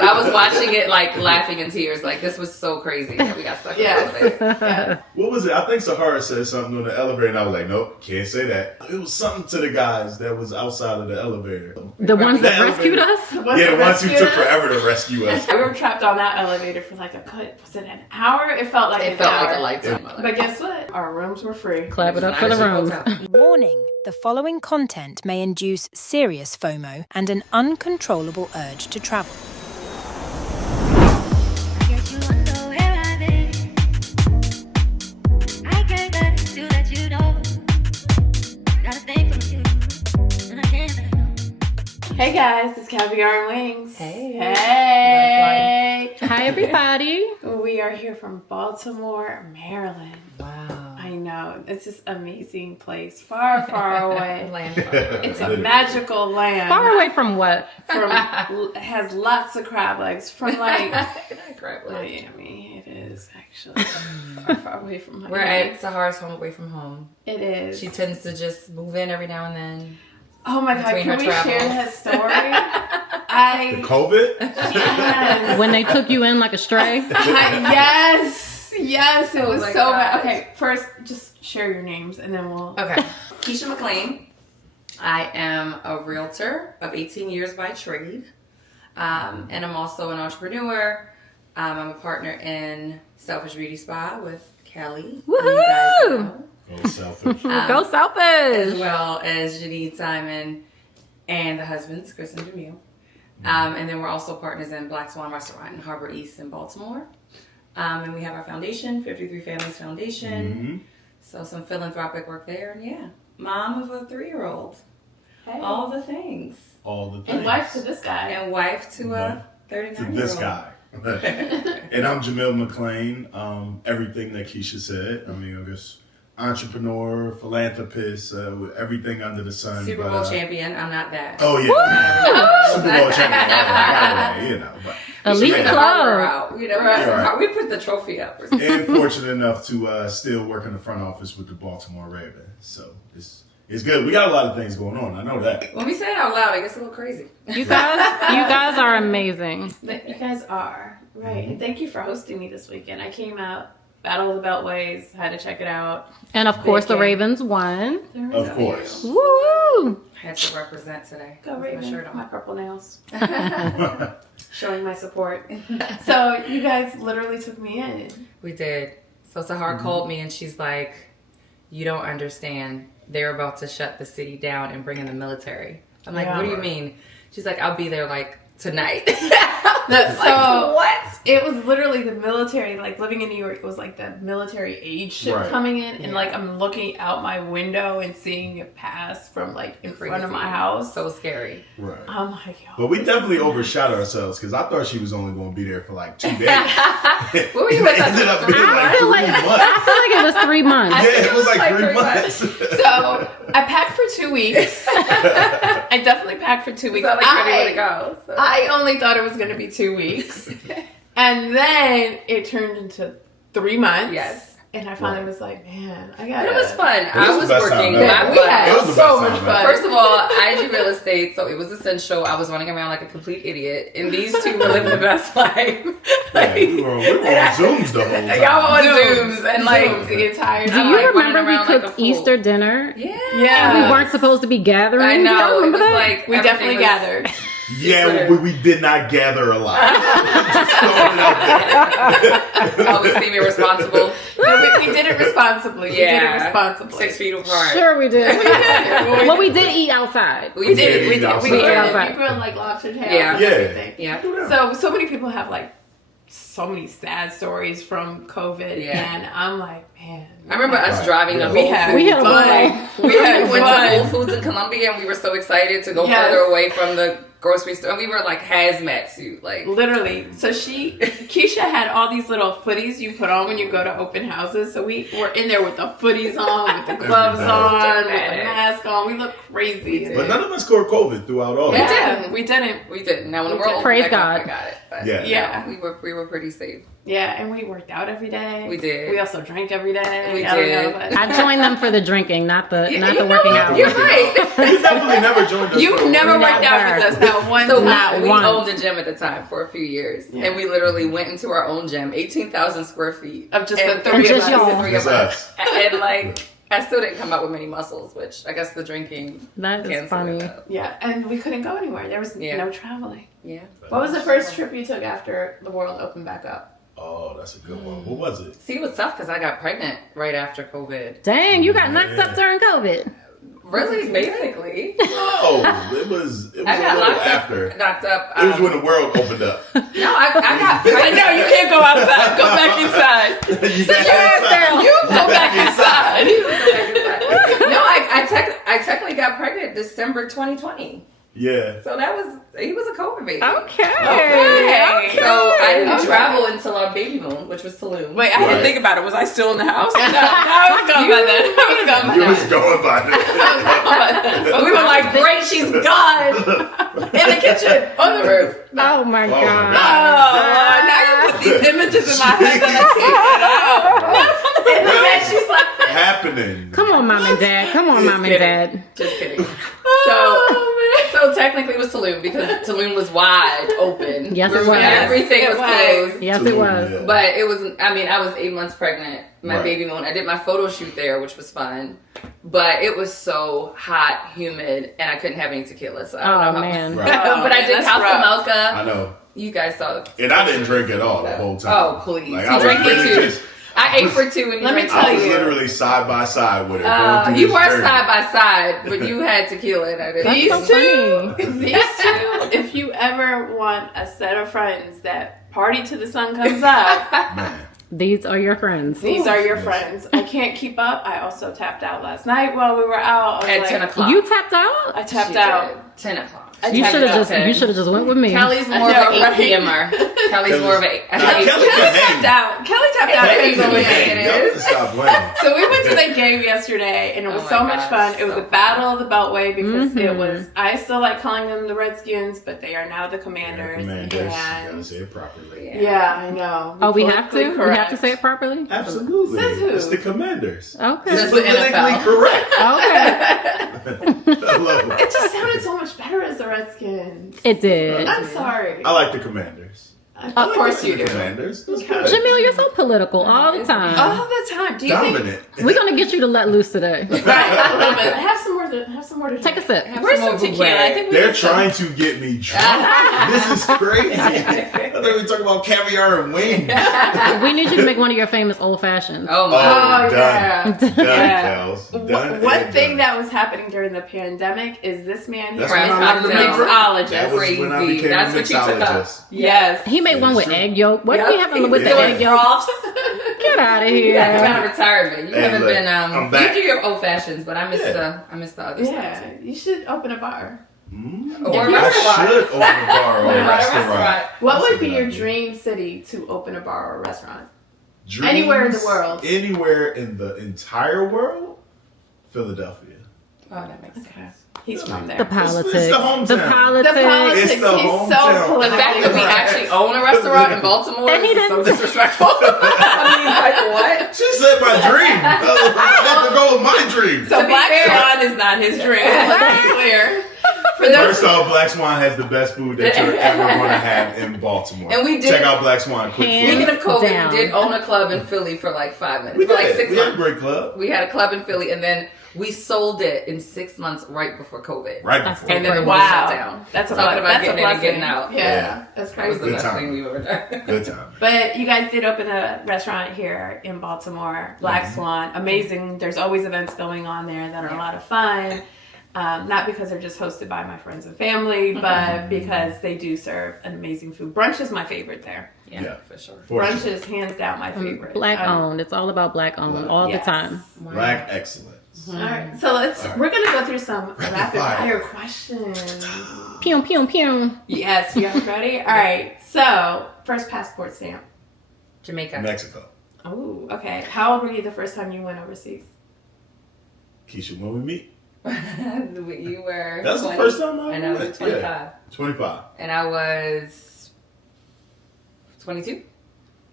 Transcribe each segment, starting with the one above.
I was watching it like laughing in tears. Like this was so crazy that we got stuck in the elevator. Yes. What was it? I think Sahara said something on the elevator, and I was like, nope, can't say that. It was something to the guys that was outside of the elevator. The ones that rescued us? The ones who took forever to rescue us. We were trapped on that elevator for like was it an hour? It felt like It felt like a lifetime. But guess what? Our rooms were free. Clap it up for the rooms. Warning: the following content may induce serious FOMO and an uncontrollable urge to travel. Hey guys, it's Caviar and Wings. Hey. Hi, everybody. We are here from Baltimore, Maryland. Wow. I know. It's this amazing place. Far, far away. It's a Literally. magical land. Far away from what? It has lots of crab legs. From like Crap, like, Miami. It is actually far, far away from Miami. we're at Sahara's home away from home. It is. She tends to just move in every now and then. Oh my God, Between can her we share travels. that story? The COVID? Yes. When they took you in like a stray? Yes, it was my so bad. gosh. Okay, first, just share your names and then we'll... Okay. Keisha McClain. I am a realtor of 18 years by trade. And I'm also an entrepreneur. I'm a partner in Selfish Beauty Spa with Kelly. who you guys Woohoo! know. Oh, selfish. Go As Selfish! well as Janine Simon and the husbands, Chris and Jameel. And then we're also partners in Black Swan Restaurant in Harbor East in Baltimore. And we have our foundation, 53 Families Foundation. So some philanthropic work there. And yeah, mom of a 3-year-old. Hey. All the things. All the things. And wife to this guy. And wife to a To 39-year-old. this guy. And I'm Jameel McClain. Everything that Keisha said. I mean, I guess entrepreneur, philanthropist, everything under the sun. Super Bowl champion. I'm not that. Oh, yeah. Super Bowl champion. By the way, you know. But Elite Put the club. hardware out. You know, Right. we put the trophy up. Or something. and fortunate enough to still work in the front office with the Baltimore Ravens. So it's good. We got a lot of things going on. I know that. When we say it out loud, it gets a little crazy. You guys are amazing. You guys are. Right. And thank you for hosting me this weekend. I came out, Battle of the Beltways, had to check it out. And of course, the Thank you. Ravens won. Of course. Woo! Had to represent today. Go With my Ravens, shirt my on. purple nails. Showing my support. So you guys literally took me in. We did. So Sahar called me and she's like, "You don't understand. They're about to shut the city down and bring in the military." I'm like, Yeah. "What do you mean?" She's like, "I'll be there like tonight." So what? it was literally the military, like living in New York, it was like the military aid ship Right. coming in. And Yeah. like I'm looking out my window and seeing it pass from like in front of my Crazy. house. So scary. Right. I'm like, yo. But we definitely overshot ourselves because I thought she was only going to be there for like 2 days. What were you with us Ended up for? being like I feel 3 like months. I feel like it was 3 months. Yeah, it was like like 3 3 months. So I packed for 2 weeks. I definitely packed for 2 weeks. So like ready to go. So. I only thought it was going to be 2 weeks. And then it turned into 3 months. Yes. And I finally was like, man, I got But it was fun. was I the was best time working ever. my We had It was butt. the so best much time fun. ever. First of all, I do real estate, so it was essential. I was running around like a complete idiot, and these two were living the best life. Yeah, we were on Zooms the whole time. Y'all on Zooms and like Zooms the entire Do time. you like remember running we around like cooked a fool. Easter dinner? Yeah. Yeah. And we weren't supposed to be gathering? I Do y'all know. It remember was that? like We definitely everything was- gathered. Yeah, we did not gather a lot. Just throwing it out there. Always seem irresponsible. No, we did it responsibly. We did it Yeah. responsibly. 6 feet apart. Sure we did. did. Well, we did eat outside. We did. We did. We We grilled, outside. we grilled like lobster tails Yeah. and Yeah. everything. Yeah. So many people have like so many sad stories from COVID, Yeah. and I'm like, man. I remember us Right. driving to Yeah. Whole We had We had a fun. ball. We had We went to Whole fun. Foods in Columbia, and we were so excited to go Yes. further away from the grocery store. And we were like hazmat suit, like Literally. So Keisha had all these little footies you put on when you go to open houses. So we were in there with the footies on, with the gloves on, with the mask on. We looked crazy. did. But none of us caught COVID throughout all Yeah, that. we didn't. we didn't. Now when the We world did. Praise opened back up, God. I got it. But Yeah. Yeah. we were pretty safe. Yeah, and we worked out every day. We did. We also drank every day. We I don't did. know, but- I joined them for the drinking, not the You working know, out. You're right. You definitely never joined us. You for- never worked out Never. with us that one So time. we once. owned a gym at the time for a few years, and we literally went into our own gym, 18,000 square feet Of just and the three of us. the three Just of us, us. and like I still didn't come out with many muscles, which I guess the drinking That is canceled funny. it out. Yeah, and we couldn't go anywhere. There was Yeah. no traveling. Yeah, What was the first trip you took after the world opened back up? Oh, that's a good one. What was it? see, it was tough because I got pregnant right after COVID. Dang, you got knocked up during COVID. Really, basically, No, it was a I got little knocked after. up. Knocked up. It was when the world opened up. No, I got pregnant. No, you can't go outside. Go back inside. You got inside. You go back inside. No, I technically got pregnant December 2020. Yeah. So he was a COVID baby. Okay. So I didn't travel until our baby moon, which was Tulum. Wait, I had to Right. think about it. Was I still in the house? No, I was going by then. I was going by You then. was going by that. We were like, great, she's gone. In the kitchen, on the roof. Oh my my god. Oh, now you put these images in my head that I can't get out. And then she's like, Happening. Come on, mom and dad. Come on, mom and kidding. dad. just kidding. So technically it was Tulum because Tulum was wide open. Yes, it was. Everything was closed. Yes, it was. Yeah. But it was, I was 8 months pregnant, my Right. baby moon. I did my photo shoot there, which was fun. But it was so hot, humid, and I couldn't have any tequila. So I don't Oh know how. man. Right. But I did That's Casa rough. Mocha. I know. You guys saw the. And I didn't drink at all the whole time. Oh, please. Like, You I was drank really it too. just, I ate for two and you Let me drank tell I was you. literally side by side with her. going through You this were journey. side by side, but you had tequila and I didn't. That's so funny. These two, if you ever want a set of friends that party till the sun comes up, Man. These are your friends. these are your friends. I can't keep up. I also tapped out last night while we were out. I was At like, 10 o'clock. You tapped out? I tapped She out. did. 10 o'clock. You tapped should have out. just went with me. Kelly's more know, of an 8 right? p.m.er. Kelly's more of a Kelly eight. can hang. Kelly tapped out Kelly at can 8 hang. p.m. It Y'all is. can stop playing. So we went to the game yesterday, and it was Oh so my much gosh, fun. It was so a battle of the Beltway because Mhm. it was. I still like calling them the Redskins, but they are now the Commanders. Commanders. You gotta And say it properly. yeah, I know. Oh, we have to? Politically We have to correct. say it properly? Absolutely. Says who? It's the Commanders. Okay. It's That's the politically NFL. correct. Okay. I love It it. just sounded so much better as the Redskins. It did. I'm sorry. I like the Commanders. Of course you do. Commanders. That's Okay. good. Jamil, you're so political all the time. All the time. Do you think? Dominant. We're gonna get you to let loose today. Right. A little bit. Have some more. Have some more to Take a drink. sip. Where's some more tequila? I think we They're need some. trying to get me drunk. This is crazy. I thought we were talking about caviar and wings. We need you to make one of your famous old fashions. Oh my. Oh, done. yeah. Done, Yeah. Kels. Done. One and thing done. that was happening during the pandemic is this man here That's is when I a learned to make mixologist. That was when I Crazy. became That's a what you took up. mixologist. Yes. He made one with Yes, egg yolk. What do we have with the Yeah. egg yolk? Froths. Get out of You got here. retirement. You Hey, haven't look, been. I'm You back. do your old fashions, but I miss Yeah. the other Yeah. stuff. You should open a bar. Or a I restaurant. should open a bar or a restaurant. What That's would a be good your idea. dream city to open a bar or a restaurant? Dreams, Anywhere in the world. Anywhere in the entire world? Philadelphia. Oh, that makes sense. He's from there. The politics. It's the hometown. The politics. The politics. It's the He's hometown. so politically The fact that we correct. actually own a restaurant in Baltimore And he is so didn't- disrespectful. I mean, like what? She said my dream. I have to go with my dream. So To be Black fair- Swan is not his dream. Let's be clear. For those First off, Black Swan has the best food that you're ever going to have in Baltimore. And we did- Check out Black Swan. Quick Hands food. Speaking of COVID, down. we did own a club in Philly for like 5 minutes. We for like did. 6 We had a months. great club. We had a club in Philly, and then we sold it in 6 months right before COVID. Right That's before. And then the Wow. world shut down. That's a Talking blessing. about That's a getting in and blessing. getting out. Yeah, Yeah. that's That was crazy. the Good best time. thing we've ever done. Good time. But you guys did open a restaurant here in Baltimore, Black Swan. Amazing. There's always events going on there that are a lot of fun. Not because they're just hosted by my friends and family, but because they do serve an amazing food. Brunch is my favorite there. Yeah. for sure. For Brunch sure. is hands down my favorite. Black owned. It's all about black owned Black. all Yes. the time. Black excellence. All right, so we're gonna go through some rapid fire. fire questions. Pew, pew, pew. Yes, you guys ready? All right. So first passport stamp. Jamaica. Mexico. Oh, okay. How old were you the first time you went overseas? Keisha, when we meet? You were. That's the 20, first time I and I was went. 25. Yeah. 25. And I was 22.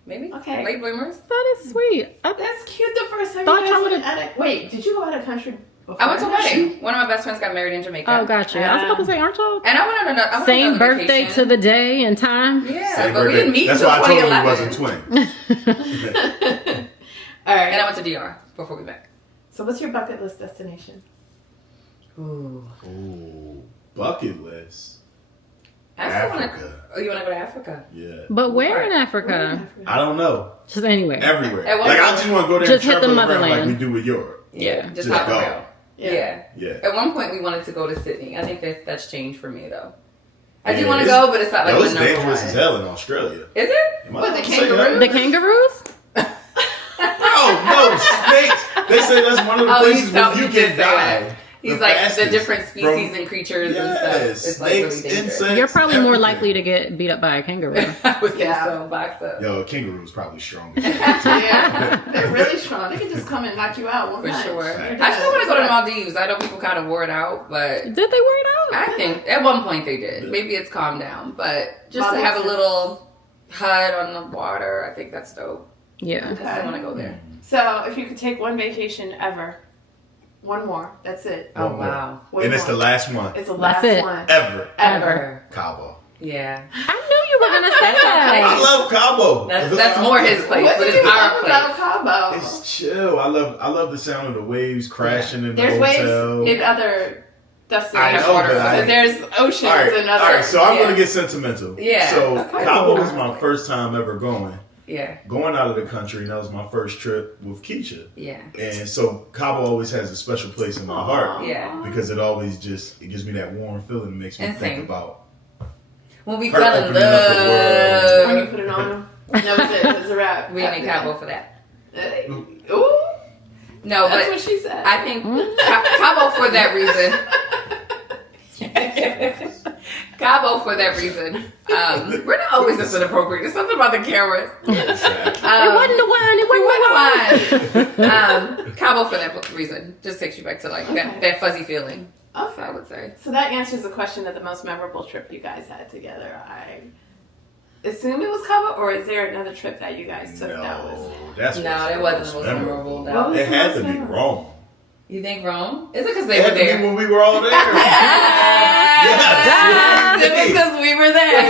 maybe. Okay. Late bloomers. That is sweet. That's cute. The first time Thought you guys y'all went out of... Wait, did you go out of country before? I went to a wedding. One of my best friends got married in Jamaica. Oh, gotcha. I was about to say, aren't y'all And I went on another same another birthday vacation. to the day and time? Yeah, Same but we birthday. didn't meet That's until why I told him we 2011. wasn't twins. All right. And I went to DR before we met. So what's your bucket list destination? Ooh. Ooh, bucket list. I still wanna, Africa. oh, you want to go to Africa? Yeah. But where in Where in Africa? I don't know. Just anywhere. Everywhere. At what Like I point- just want to go there Just and hit the travel around like motherland. we do with Europe. Yeah. Just Just hop go. around. Yeah. Yeah. At one point, we wanted to go to Sydney. I think that's changed for me, though. I do Yeah, want to it's- go, but it's not like Yo, the it's number dangerous one. as hell in Australia. Is it? Am I What, allowed the to say kangaroo? that? The kangaroos? No, snakes. They say that's one of the Oh, places he's where telling you me can to say that. die. He's the like fastest the different species from- and creatures and stuff. Yes, It's like really snakes, dangerous. insects. You're probably more everything. likely to get beat up by a kangaroo. I would think Yeah. so. Box up. Yo, a kangaroo is probably strong. Yeah, they're really strong. They can just come and knock you out one For punch. sure. You're I dead. still want to go to the Maldives. I know people kind of wore it out, but Did they wear it out? I think at one point they did. Maybe it's calmed down, but just to have a Maldives. little hut on the water, I think that's dope. Yeah. I still want to go there. So if you could take one vacation ever, one more, that's it. Oh, One more. wow. One And it's the more. last one. It's the That's last it. one. Ever. Ever. Cabo. Yeah. I knew you were going to say That's I that. love Cabo. That's more his place, What but did it's you our love about place. Cabo? It's chill. I love the sound of the waves crashing in the There's hotel. waves in other I destinations. know, but I- There's oceans All right, and other. all right. So I'm yeah. gonna get sentimental. Yeah. So Okay. Cabo was my first time ever going Yeah. out of the country, and that was my first trip with Keisha. Yeah. And so Cabo always has a special place in my heart Yeah. because it always it gives me that warm feeling. It makes me And think same. about When we Her fell in opening up the world. When you love, put it on them, that was it. It's a wrap. we need Cabo for that. Hey. Ooh, No, that's but what she said. I think Cabo for that reason. Cabo for that reason. We're not always this inappropriate. There's something about the cameras. exactly. It wasn't the wine. It wasn't the wine. Cabo for that reason. Just takes you back to like that fuzzy feeling. Okay. I would say. So that answers the question of the most memorable trip you guys had together. I assume it was Cabo, or is there another trip that you guys took that was? No, that's No, what's it wasn't the most memorable. What No. was It the had most to be memorable? Rome. You think Rome? Is it because It they were had to be there? when we were all there. Yes, it was because we were there.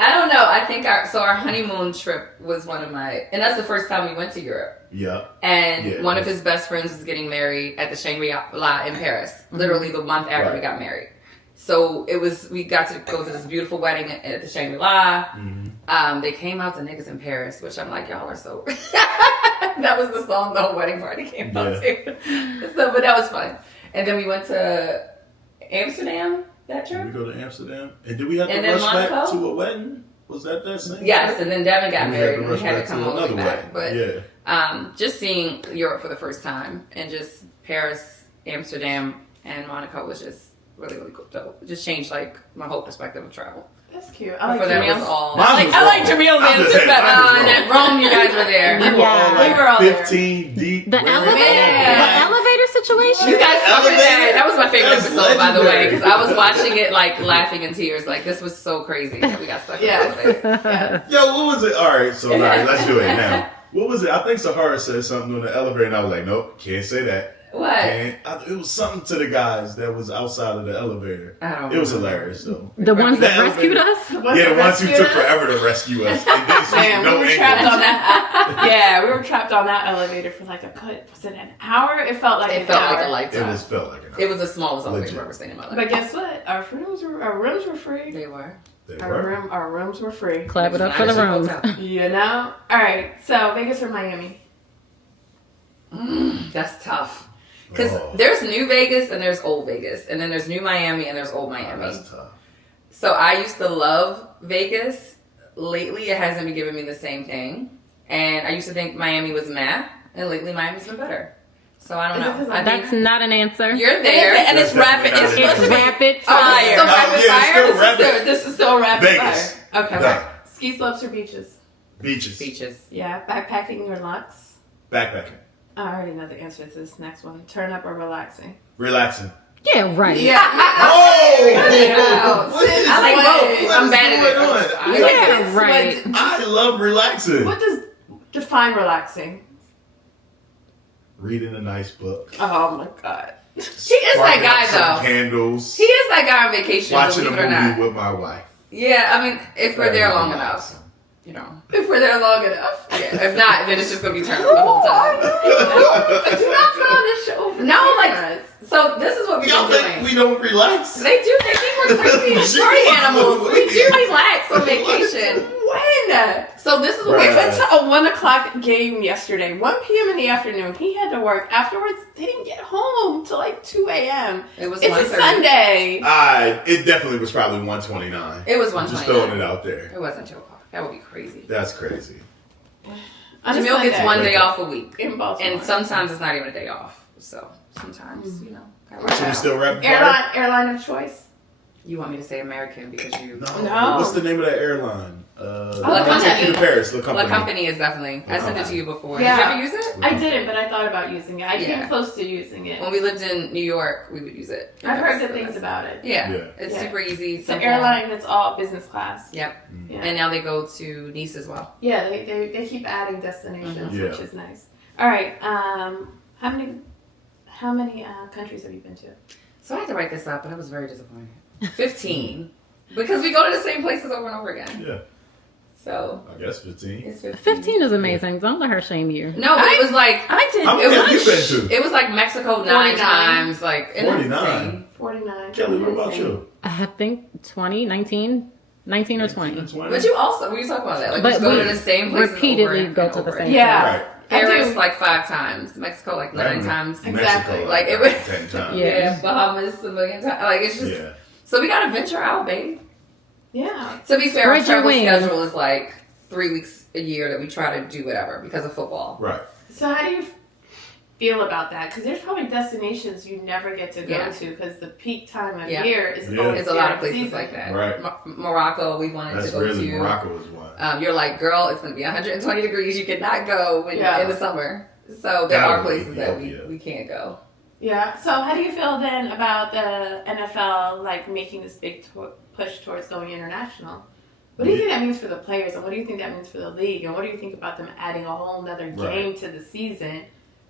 I don't know. I think our honeymoon trip was one of my, and that's the first time we went to Europe. Yeah. And Yeah. one of his best friends was getting married at the Shangri-La in Paris, literally the month after we Right. got married. So we got to go to this beautiful wedding at the Shangri-La. Mm-hmm. They came out to niggas in Paris, which I'm like, y'all are so. That was the song the whole wedding party came out to. So, but that was fun. And then we went to Amsterdam that Did we trip. go to Amsterdam? And did we have to And then rush back Monaco? to a wedding? Was that same? Yes, and then Devin got We married had to and we rush had to back come to all the way another back. wedding. But Yeah. just seeing Europe for the first time and just Paris, Amsterdam, and Monaco was just really, really cool. So it just changed like my whole perspective of travel. That's cute. But I like for them, it was Jamil's. all. Mine was I like wrong. Jamil's I'm just answer, saying, but mine was wrong. at Rome, you guys were there. We were all like We were all there. 15 deep. The wearing elevator, all black. the elevator situation. You guys covered that. Elevator? That was my favorite That's episode, by the way, legendary. because I was watching it like laughing in tears. Like this was so crazy that we got stuck in the elevator. Yes. Yo, what was it? All right, so let's do it now. What was it? I think Sahara said something on the elevator, and I was like, nope, can't say that. What? It was something to the guys that was outside of the elevator. I don't It was remember. hilarious, though. The ones that The rescued elevator. us. Yeah, the ones who took forever to rescue us. And didn't speak Man, no we were English. trapped on that. Yeah, we were trapped on that elevator for like was it an hour? It felt like It an felt hour. like a It lifetime. was felt like an It was the smallest elevator Legit. I've ever seen in my life. But guess what? Our rooms were free. They were. They were. Our rooms were free. Clap it up for the Nice rooms. hotel. You know? Alright, so Vegas or Miami? That's tough. Because Oh. there's New Vegas and there's Old Vegas. And then there's New Miami and there's Old Miami. That's tough. So I used to love Vegas. Lately, it hasn't been giving me the same thing. And I used to think Miami was meh. And lately, Miami's been better. So I don't Is it know. 'cause I That's think not an answer. you're there. And it's That's rapid. definitely It's not supposed to an be rapid Oh, fire. this is still rapid yeah, it's fire? still rapid. This is still rapid Vegas. fire. Okay. Done. Ski slopes or beaches? Beaches. Beaches. Yeah. Backpacking or Lux? Backpacking. I already know the answer to this next one. Turn up or relaxing? Relaxing. Yeah, right. Oh! Yeah. What is I like what both. is I'm bad at it. going on? We Yeah, like right. I love relaxing. What does define relaxing? Reading a nice book. Oh my God. He is that guy, though. Candles. He is that guy on vacation, Watching a believe it or not. movie with my wife. Yeah, I mean, if we're there long enough, relaxing. you know. If we're there long enough. Yeah, if not, then it's just gonna be turned on the whole time. Do not put on this show. For No, like, us. so this is what we've Y'all been think doing. we don't relax? They do. They think we're crazy party animals. We do relax on vacation. When? So this is what We we went to a 1 o'clock game yesterday, 1 p.m. in the afternoon. He had to work. Afterwards, they didn't get home till like 2 a.m. It was It's a 1:30. Sunday. It definitely was probably 129. It was I'm just 1:29. throwing it out there. It wasn't 2 o'clock. That would be crazy. That's crazy. On a Jamil gets Sunday. 1 day off a week, In Baltimore. and sometimes it's not even a day off. So sometimes, you know. gotta work Should we out. still rapid fire? Airline of choice. You want me to say American because you. No. What's the name of that airline? La Company. To Paris. La La Company. Company is definitely. I sent it to you before. Yeah. Did you ever use it? I didn't, but I thought about using it. I Yeah. came close to using it. When we lived in New York, we would use it. I've heard good things about it. Yeah, Yeah. it's Yeah. super easy. It's an simple. airline that's all business class. Yep. Yeah. And now they go to Nice as well. Yeah, they keep adding destinations, Mhm. which Yeah. is nice. All right, how many countries have you been to? So I had to write this up, but I was very disappointed. 15. Because we go to the same places over and over again. Yeah, So I guess 15. it's 15. 15 is amazing. Don't let her shame you. No, but it was like I did. How many have you been to? it was like Mexico 9 49. times. Like isn't that 49. insane? 49. Kelly, what about you? I think 20, 19 or 20. 20? But you also we talk about that. Like But you go we to the same places repeatedly over and go to the over same again. Yeah. Right. I Paris do. like 5 times. Mexico like 9 times. Exactly. Mexico, Like, it was- 10 times. Yeah. Yeah, Bahamas a million times. Like it's just Yeah. so we gotta venture out, babe. Yeah. To be fair, our Spread your travel wings. schedule is like 3 weeks a year that we try to do whatever because of football. Right. So how do you feel about that? Because there's probably destinations you never get to go Yeah. to because the peak time of Yeah. year is Yeah. always There's a lot of during places season. like that. Right. Morocco, we wanted That's to go really, to. Morocco is one. You're like, girl, it's going to be 120 degrees. You cannot go when Yeah. in the summer. So there That are would be places that Ethiopia. we can't go. Yeah. So how do you feel then about the NFL like making this big push towards going international? What do you think that means for the players, and what do you think that means for the league, and what do you think about them adding a whole nother game to the season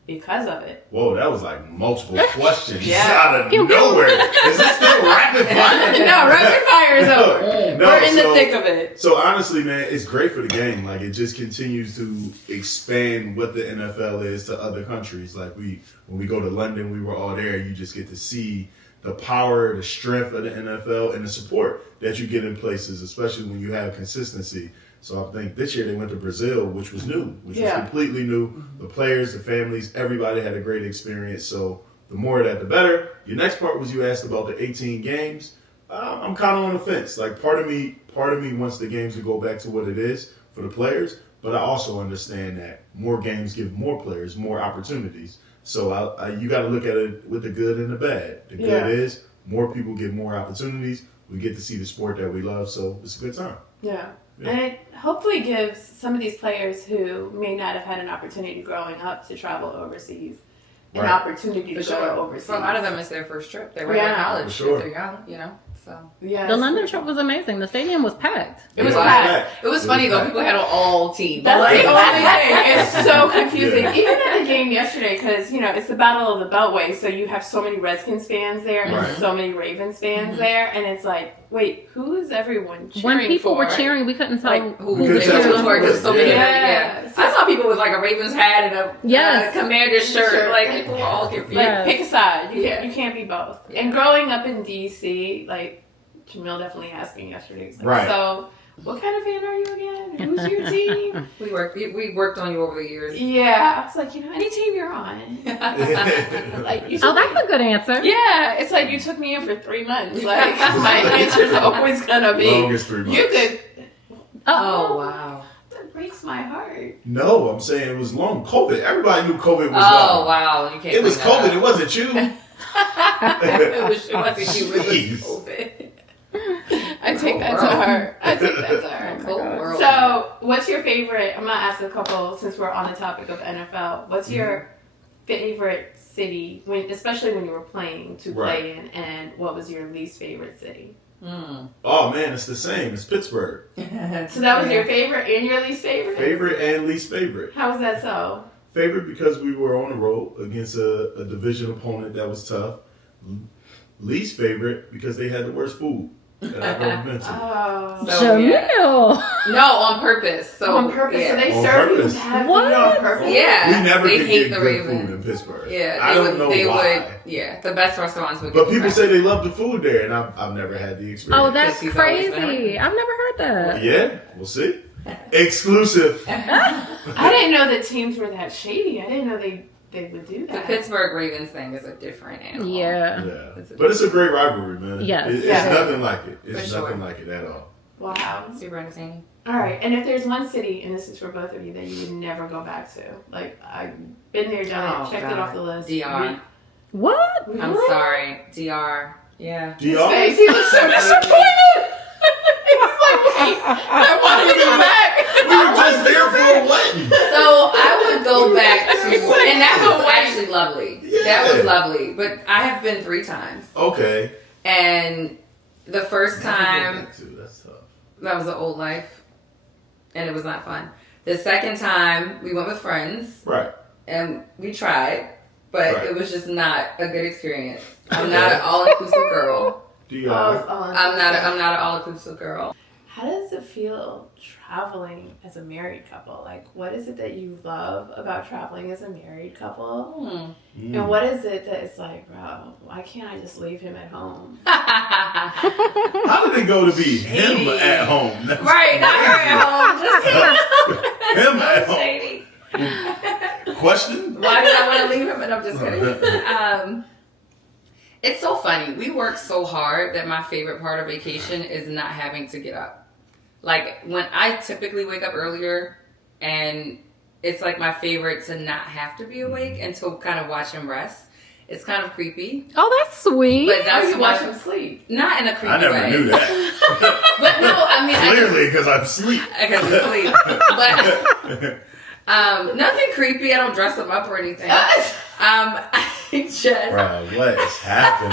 because of it? Whoa, that was like multiple questions Yeah. out of nowhere. Is this still rapid fire? No, rapid fire is over. No, We're in the so- thick of it. So honestly, man, it's great for the game. Like it just continues to expand what the NFL is to other countries. Like when we go to London, we were all there. You just get to see the power, the strength of the NFL, and the support that you get in places, especially when you have consistency. So I think this year they went to Brazil, which was new, which was completely new. The players, the families, everybody had a great experience. So the more of that, the better. Your next part was you asked about the 18 games. I'm kind of on the fence. Like part of me wants the games to go back to what it is for the players, but I also understand that more games give more players more opportunities. So you got to look at it with the good and the bad. The good is more people get more opportunities. We get to see the sport that we love, so it's a good time. Yeah. And it hopefully gives some of these players who may not have had an opportunity growing up to travel overseas an opportunity to go overseas. For a lot of them, it's their first trip. They were Yeah. in college For sure. if they're young, you know. So Yeah, The London trip was amazing. The stadium was packed. It was Yeah. packed. it was funny though. People had on all teams. That's Like- the only thing. It's so confusing. Yeah. Even at the game yesterday, because, it's the Battle of the Beltway, so you have so many Redskins fans there and Right. so many Ravens fans there, and it's like, wait, who is everyone cheering When people for? were cheering, we couldn't tell. Like, who We could they tell were who for it was. because so many. Yeah. Yeah. I saw people with like a Ravens hat and a Yes. Commander's shirt. Shirt. Like people were all confused. Like, Yes. pick a side. Yeah. You can't be both. Yeah. And growing up in D.C., like, Jamil definitely asked me yesterday. He's like, Right. So, what kind of fan are you again? Who's your team? We worked on you over the years. Yeah. I was like, any team you're on. Like, you Oh, took me- that's a good answer. Yeah, it's like you took me in for 3 months. Like, my answer's always gonna be, Longest 3 months. you could. Oh wow. That breaks my heart. No, I'm saying it was long. COVID. Everybody knew COVID was Oh long. wow. You can't. It was bring that COVID. up. It wasn't you. it wasn't you. It Jeez. was COVID. I take that to heart. I take that to heart. Cool world. So, what's your favorite? I'm gonna ask a couple since we're on the topic of NFL. What's your favorite city, especially when you were playing to play in, and what was your least favorite city? Oh man, it's the same. It's Pittsburgh. So that was your favorite and your least favorite? Favorite and least favorite. How was that so? Favorite because we were on the road against a division opponent that was tough. Least favorite because they had the worst food that I've ever been to. Oh. So, yeah. Jameel. No, on purpose. So On purpose. Yeah. So they On serve you purpose. to have What? food on purpose? Yeah. We never they could hate get the good Ravens. food in Pittsburgh. Yeah, I don't know why. Yeah, the best restaurants would. But get people the say they love the food there, and I've never had the experience. Oh, that's He's always been crazy. I've never heard that. Yeah, we'll see. Exclusive. I didn't know that teams were that shady. I didn't know they would do The that. Pittsburgh Ravens thing is a different animal. Yeah. Yeah, but it's a great rivalry, man. Yes. It's Yeah. nothing like it. It's For nothing sure. like it at all. Wow. Super entertaining. All right. And if there's one city, and this is for both of you, that you would never go back to, like I've been there, done it, checked it off the list. DR. What? We- I'm sorry, DR. Yeah. His DR? face, he looks so disappointed. He was like, wait, I want to go back. We were just there for a wedding. So I would go back to, It's like, and that was no way. actually lovely. Yeah. That was lovely. But I have been 3 times, Okay. and the first time That's tough. that was an old life, and it was not fun. The second time we went with friends, Right. and we tried, but Right. it was just not a good experience. I'm not an all-inclusive girl. DR. I'm not an all-inclusive girl. How does it feel traveling as a married couple? Like, what is it that you love about traveling as a married couple? And what is it that it's like, bro, why can't I just leave him at home? How did it go to be him at home? That's Right, not her at home. Just him at home. shady. Question? Why did I want to leave him? And I'm just kidding. It's so funny. We work so hard that my favorite part of vacation is not having to get up. Like when I typically wake up earlier, and it's like my favorite to not have to be awake and to kind of watch him rest. It's kind of creepy, Oh, that's sweet. but that's you watch him sleep. not in a creepy I never way. knew that. But no, I mean, Clearly, because I'm asleep. I can sleep. But nothing creepy. I don't dress them up or anything. I just Bro, what is happening?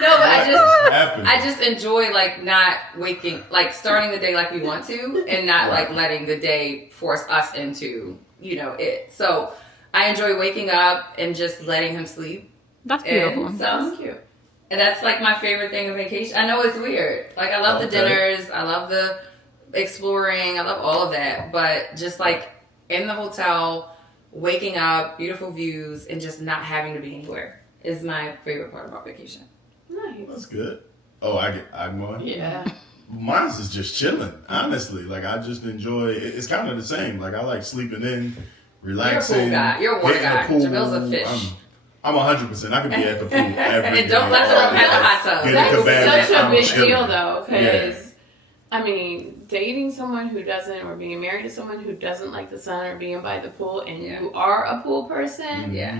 no, but What is happening? I just enjoy like not waking, like starting the day like we want to, and not like letting the day force us into it. So I enjoy waking up and just letting him sleep. That's beautiful. And Sounds cute. And that's like my favorite thing of vacation. I know it's weird. Like I love the dinners. I love the exploring. I love all of that. But just like in the hotel, waking up, beautiful views, and just not having to be anywhere is my favorite part about vacation. Nice. That's good. Oh, I'm on? Yeah. Mine's is just chilling, honestly. Like, I just enjoy it's kind of the same. Like, I like sleeping in, relaxing. You're a pool guy. You're a water hitting the guy. pool. Jamil's a fish. I'm 100%. I could be at the pool every day. And don't let them have the hot tub. Get a That's cabana, such a I'm big chilling. deal, though, because Yeah. I mean, dating someone who doesn't, or being married to someone who doesn't like the sun or being by the pool, and you are a pool person, Yeah.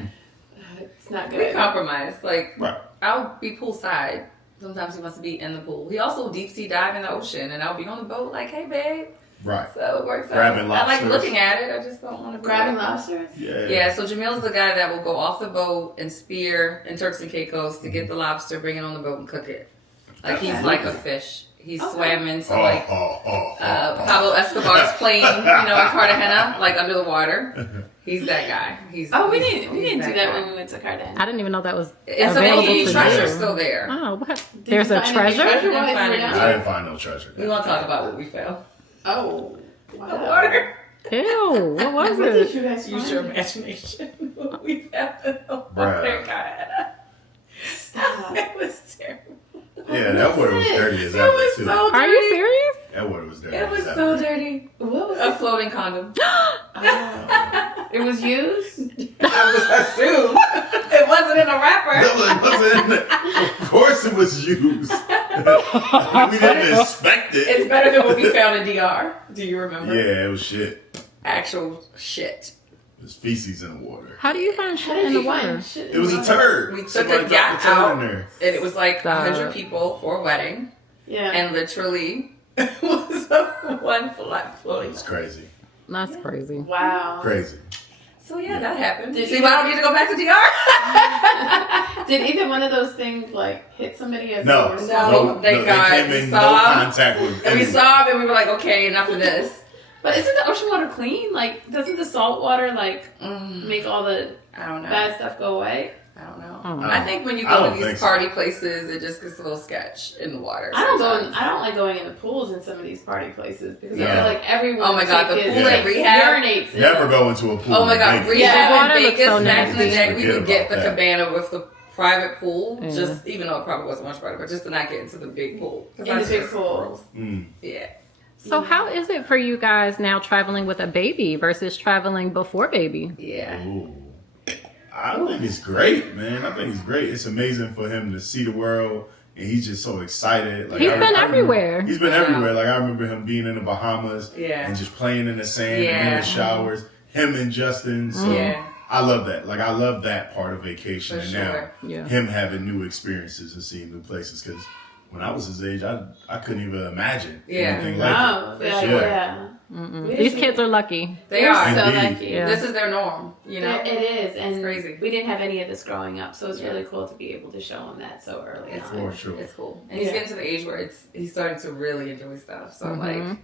it's not We good. compromise. Like, Right. I'll be poolside. Sometimes he wants to be in the pool. He also deep sea dive in the ocean, and I'll be on the boat like, hey, babe. Right. So it works Grabbing out. I like lobsters. looking at it. I just don't want to be Grabbing like- lobsters? Yeah. Yeah, so Jamil's the guy that will go off the boat and spear in Turks and Caicos to get the lobster, bring it on the boat, and cook it. Like, he's like a fish. He's swam into, like, Pablo Escobar's plane, in Cartagena, like, under the water. He's that guy. We We didn't do that when we went to Cartagena. I didn't even know that was It's available amazing. to Treasure's do. still there. Oh, what? Did There's you a find any treasure? treasure Didn't while you find were any. down I there? didn't find no treasure. We want to talk about what we found. Oh. The Wow. water. Ew, what was What did it? you guys Use your find? imagination. What we found in the Bruh. water, God. Stop. It was terrible. Yeah, that water was dirty as It ever, was too. so dirty. Are you serious? That water was dirty It was as so ever. dirty. What was A it? floating condom. It was used? I was assumed. It wasn't in a wrapper. No, it wasn't in there. Of course it was used. We didn't expect it. It's better than what we found in DR. Do you remember? Yeah, it was shit. Actual shit. There's feces in the water. How do you find How shit did in the you water? find shit in It was the a water? turd. We took Somebody a dropped yacht turd out, in there. and it was like Stop. 100 people for a wedding, Yeah. and literally it was a one floating. It's crazy. That's crazy. Wow. Crazy. So yeah, that happened. Did See, you- why I don't need to go back to DR? Did either one of those things like hit somebody as No, they were No. swimming? Thank they God. came We in no saw- contact with And we anyone. saw him and we were like, okay, enough of this. But isn't the ocean water clean? Like, doesn't the salt water like Mm, make all the I don't know. bad stuff go away? I don't know. Oh. I think when you I go don't to these think so. party places, it just gets a little sketch in the water. I sometimes. don't like going in the pools in some of these party places because I Yeah. feel like everyone. Oh my God, the takes- pool at rehab? urinates. in Never them. go into a pool. Oh my God, Vegas. rehab The in water looks Vegas so back in the nasty. day, we Forget would get the about that. cabana with the private pool, Yeah. just even though it probably wasn't much better, but just to not get into the big pool. 'Cause In the that's big just pool. gross. Mm. Yeah. So how is it for you guys now traveling with a baby versus traveling before baby? Yeah. Ooh. I think it's great, man. I think it's great. It's amazing for him to see the world, and he's just so excited. Like He's I been remember- everywhere. He's been Yeah. everywhere. Like I remember him being in the Bahamas Yeah. and just playing in the sand and in Yeah. the showers. Him and Justin. So Yeah. I love that. Like I love that part of vacation, For and sure. now Yeah. him having new experiences and seeing new places. Because when I was his age, I couldn't even imagine Yeah. anything like Oh, For yeah, sure. yeah. These kids are lucky. They We're are. so Indeed. lucky. Yeah. This is their norm, you know? It is, and It's crazy. we didn't have any of this growing up, so it's Yeah. really cool to be able to show him that so early It's on. cool. For sure. It's cool. And he's Yeah. getting to the age where he's starting to really enjoy stuff. So I'm like,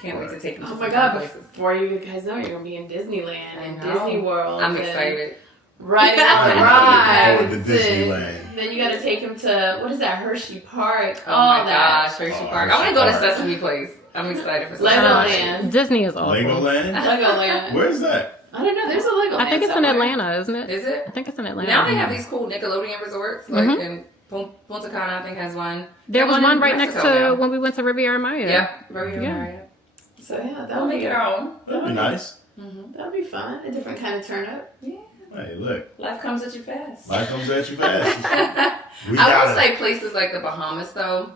can't wait to take him to Oh some my fun God! places. Before you guys know, it, you're gonna be in Disneyland I and know. Disney World. I'm and excited. Riding on the Looking rides. forward to Disneyland. Then you got to take him to what is that Hershey Park? Oh my All that. gosh, Hershey Oh, Park. I want to Hershey go to Park. Sesame Place. I'm excited for Sesame Place. Legoland. Disney is awful. Legoland. Legoland. Where's that? I don't know. There's a Legoland. I think it's in somewhere. Atlanta, isn't it? Is it? I think it's in Atlanta. Now they have these cool Nickelodeon resorts, like in Punta Cana, I think has one. There was in one right next Mexico to now. when we went to Riviera Maya. Yep, Riviera Yeah. Maya. So yeah, They'll that'll make be it our own. That'd be nice. that'll be fun. A different kind of turn up. Yeah, Hey, look, life comes at you fast. life comes at you fast. We I gotta- will say places like the Bahamas though,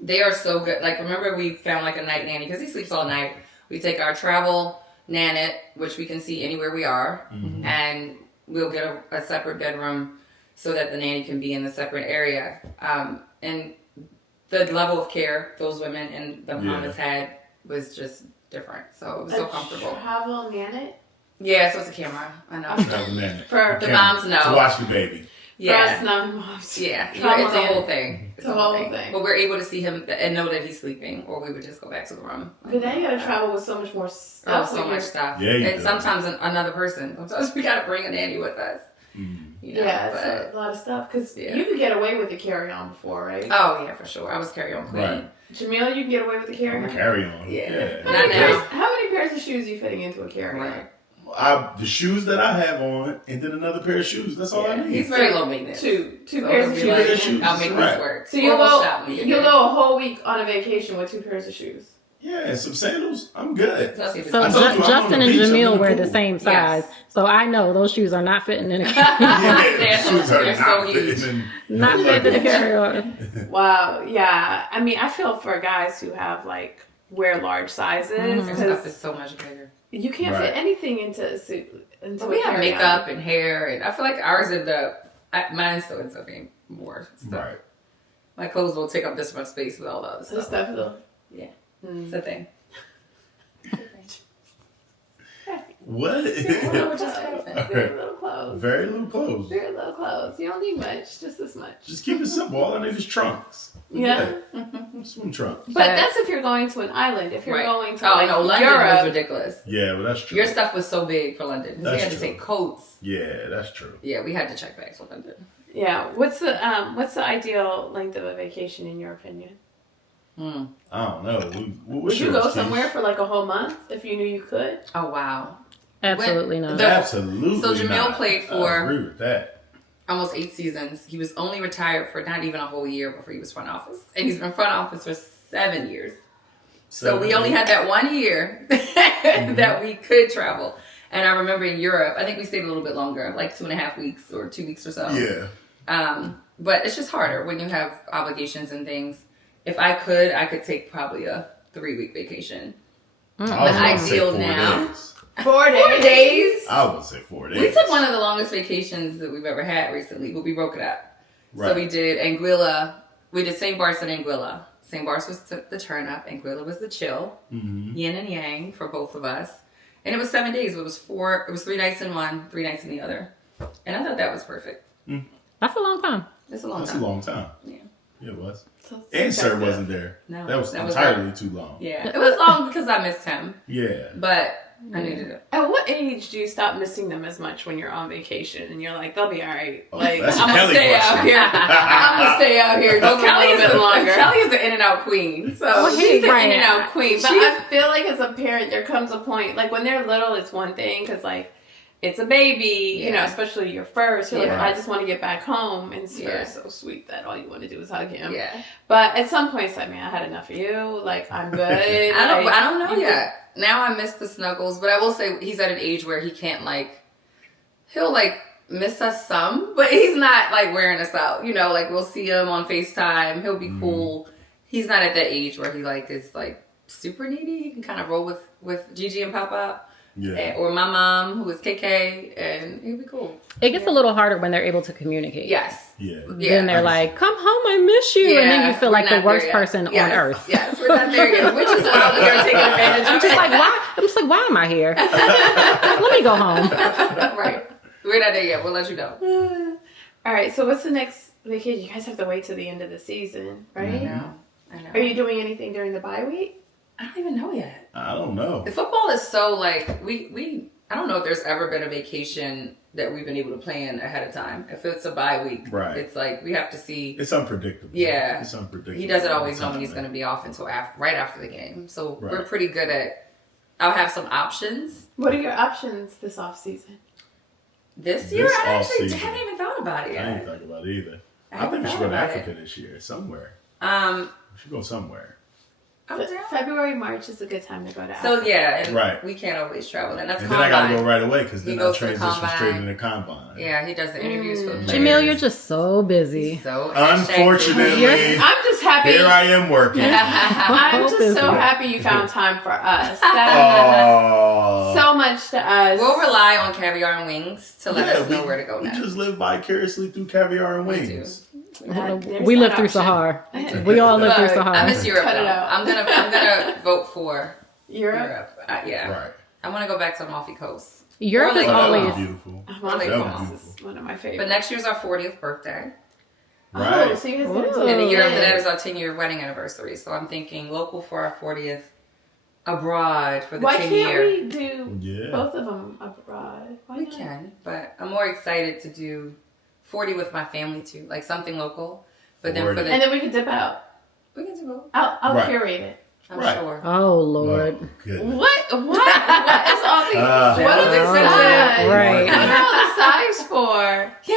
they are so good. Like remember we found like a night nanny because he sleeps all night. We take our travel nanny, which we can see anywhere we are, and we'll get a separate bedroom so that the nanny can be in the separate area. And the level of care those women in the Bahamas had was just different. So it was so comfortable. Travel nanny. Yeah, so it's a camera. I know. Travel nanny. For The Okay. moms know. To watch the baby. Yeah. For us non-moms. Yeah, Travel it's a nanny. whole thing. It's a whole thing. But we're able to see him and know that he's sleeping, or we would just go back to the room. But now you gotta travel with so much more Oh, stuff. so when much you're- stuff. Yeah, you and do. sometimes another person. Sometimes we gotta bring a nanny with us. You know, Yeah, but, it's a lot of stuff. Because Yeah. you could get away with the carry-on before, right? oh yeah, for sure. I was carry-on queen. Right. Jameel, you can get away with the carry-on. Carry on. Yeah. How Not many, now. how many pairs of shoes are you fitting into a carry-on? Right. The shoes that I have on, and then another pair of shoes. That's all I Yeah. need. He's very low maintenance. Two So pairs of he'll be shoes. like, Pairs of shoes. I'll make Right. this work. So you'll Or we'll go, shop when you get you'll there. go a whole week on a vacation with 2 pairs of shoes. Yeah, and some sandals. I'm good. Especially if it's So I told you, I'm on Justin the and beach, I'm in Jameel the wear the pool. same size, Yes. so I know those shoes are not fitting in a Yeah, They're shoes so- are they're not so fitting huge. in. not fitting in a carry-on. Wow. Yeah. I mean, I feel for guys who have like wear large sizes Their because stuff is so much bigger. you can't Right. fit anything into a suit. Into But a we have carry-on. makeup and hair, and I feel like ours end up. Mine still ends up being more stuff. Right. My clothes will take up this much space with all the other The stuff. stuff though. Yeah, it's a thing. What? Well, just Very little clothes. Very little clothes. Very little clothes. You don't need much. Just this much. Just keep it simple. All I need is trunks. Yeah. Swim trunks. But that's if you're going to an island. If you're Right. going to Oh like no, London Europe, was ridiculous. Yeah, well, that's true. Your stuff was so big for London. We That's had to true. take coats. Yeah, that's true. Yeah, we had to check bags for London. yeah. What's the ideal length of a vacation in your opinion? I don't know. What's Would you yours, go Keisha? somewhere for like a whole month if you knew you could? Oh wow. Absolutely When- not. the- Absolutely. So Jameel not. played I for- agree with that. Almost 8 seasons. He was only retired for not even a whole year before he was front office, and he's been front office for 7 years. So we only had that 1 year that we could travel. And I remember in Europe, I think we stayed a little bit longer, like 2.5 weeks or 2 weeks or so. Yeah. But it's just harder when you have obligations and things. If I could take probably a 3-week vacation. I was The gonna say ideal 4 now. days. 4 days. 4 days. I would say 4 days. We took one of the longest vacations that we've ever had recently, but we broke it up. Right. So we did Anguilla. We did St. Bart's and Anguilla. St. Bart's was the turn up. Anguilla was the chill. Yin and yang for both of us. And it was 7 days. It was 3 nights in one, 3 nights in the other. And I thought that was perfect. That's a long time. It's a long That's time. a long time. Yeah. Yeah, it was. So And Sir wasn't there. No, that was that was entirely too long. Yeah. It was long because I missed him. Yeah. But I needed it. At what age do you stop missing them as much when you're on vacation and you're like, they'll be all right? Like, that's a I'm gonna Kelly stay question. out here. I'm gonna stay out here just a Kelly little bit longer. Kelly is the in and out queen. So Well, she's the Right. in and out queen, but She's- I feel like as a parent, there comes a point, like when they're little, it's one thing because like it's a baby, you know, Yeah. especially your first. You're like, Yeah. I just want to get back home, and Sir Yeah. is so sweet that all you want to do is hug him. yeah. But at some point, it's like, man, I had enough of you. Like, I'm good. I don't know you yet. Now I miss the snuggles, but I will say he's at an age where he can't he'll miss us some, but he's not wearing us out. You know, we'll see him on FaceTime. He'll be cool. He's not at that age where he is super needy. He can kind of roll with Gigi and Papa. Yeah. Or my mom, who is KK, and he'll be cool. It gets a little harder when they're able to communicate. Yes. Yeah. Then they're like, come home, I miss you. And then you feel we're like the not worst there yet. person Yes, on earth. Yes, we're not there yet, which is why we're taking advantage of I'm just like, why am I here? Let me go home. Right. We're not there yet. We'll let you know. All right, so what's the next vacation? You guys have to wait till the end of the season, right? I know. Are you doing anything during the bye week? I don't even know yet. I don't know. The football is so we I don't know if there's ever been a vacation that we've been able to plan ahead of time. If it's a bye week, Right. it's we have to see. It's unpredictable. Yeah. It's unpredictable. He doesn't always know when he's going to be off until right after the game. So we're Right. pretty good at. I'll have some options What are your options this off season? this year. This I actually off-season. haven't even thought about it I ain't yet. think about it either. I haven't think we should thought go to about Africa it. this year. Somewhere. Um, We should go somewhere. I'm down. February, March is a good time to go to So Africa. yeah, and Right. we can't always travel, and that's And then I gotta go combine. right away because He then I goes to the transition straight combine. into combine. Yeah, he does the interviews for the players. Jameel, you're just so busy. So Unfortunately, I'm just happy. here I am working. I'm just Busy. so happy you found time for us. That means Oh. so much to us. We'll rely on Caviar and Wings to let us know where to go we next. just live vicariously through Caviar and We Wings. There's We live that through option. Sahara. We all live through Look, Sahara. I miss Europe. Cut it Though. out. I'm gonna vote for Europe. Europe. Yeah, Right. I want to go back to Amalfi Coast. Europe Or is like- That would always. be beautiful. Amalfi That would be Coast beautiful. is one of my favorites. But next year's our 40th birthday, Right. Oh, so you guys get to Ooh. and the year after Yeah. that is our 10-year wedding anniversary. So I'm thinking local for our 40th, abroad for the Why 10 can't year. we do Yeah. both of them abroad? Why We not? can, but I'm more excited to do 40 with my family too, like something local. But then for 40. the And then we can dip out. we can do both. I'll Right. curate it. I'm Right. sure. Oh, Lord. Oh, goodness. What? What is all the? what is Sounds the size? Right. What are all the size for? Yeah,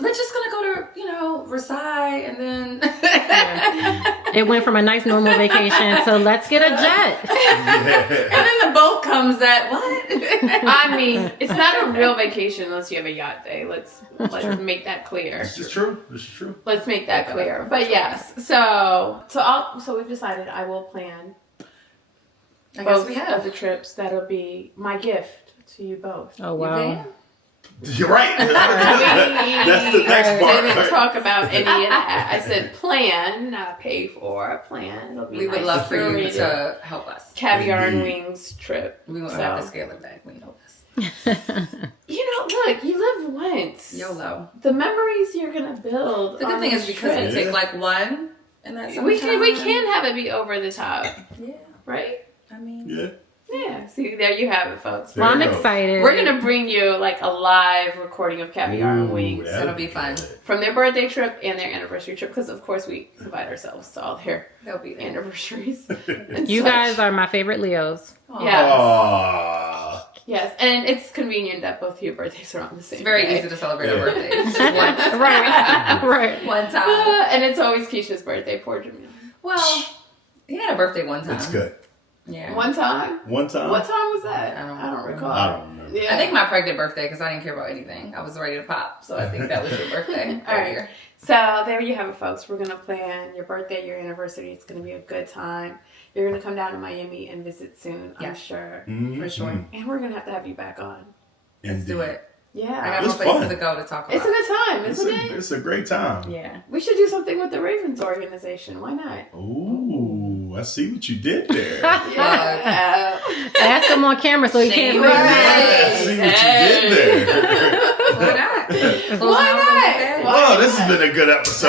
we're just gonna go to Versailles and then It went from a nice normal vacation to let's get a jet. Yeah. and then the boat comes at what? I mean, it's not a real vacation unless you have a yacht day. Let's make that clear. This is true. This is true. Let's make that clear. But yes, so we've decided I will plan I guess both we of have. the trips. That'll be my gift to you both. Oh, You wow. can? You're right. That's the next part. Didn't talk about any of that. I said plan, not pay for. Plan. It'll be We would nice love for you curated to help us. Caviar and Indeed. Wings trip. We won't So- have to scale it back. We know this. Look, you live once. YOLO. The memories you're gonna build. The good on thing is this because we trip. take one and that's we can have it be over the top, Yeah, right? I mean, Yeah. Yeah. See, there you have it, folks. There Well, I'm you go. excited. We're gonna bring you like a live recording of Caviar and Ooh, Wings that'd It'll be fun. good. from their birthday trip and their anniversary trip, because of course we invite ourselves to all their they'll be there. anniversaries. and You such. guys are my favorite Leos. Aw. Yeah. Aw. Yes, and it's convenient that both of your birthdays are on the same. It's very day. easy to celebrate a Yeah. birthday. It's just once. Right. One time. And it's always Keisha's birthday. Poor Jameel. Well, he had a birthday one time. It's good. Yeah. One time. One time. What time was that? I don't I don't remember. recall. I don't remember. Yeah. I think my pregnant birthday because I didn't care about anything. I was ready to pop, so I think that was your birthday. All right. earlier. So there you have it, folks. We're gonna plan your birthday, your anniversary. It's gonna be a good time. You're gonna come down to Miami and visit soon, I'm Yeah. sure. Mhm. For sure. And we're gonna have you back on. Let's do Indeed. it. I Yeah. got It's more places fun. to go to talk about. It's a good time, isn't it? It's a great time. Yeah. We should do something with the Ravens organization. Why not? Ooh, Ooh, I see what you did there. Yeah. Ask him on camera so he can't Shame. see. I see what you did there. Why not? Why not? Oh, this has been a good episode.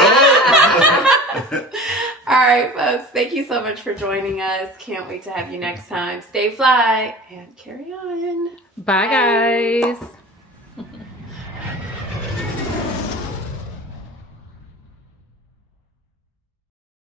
All right, folks. Thank you so much for joining us. Can't wait to have you next time. Stay fly and carry on. Bye, guys.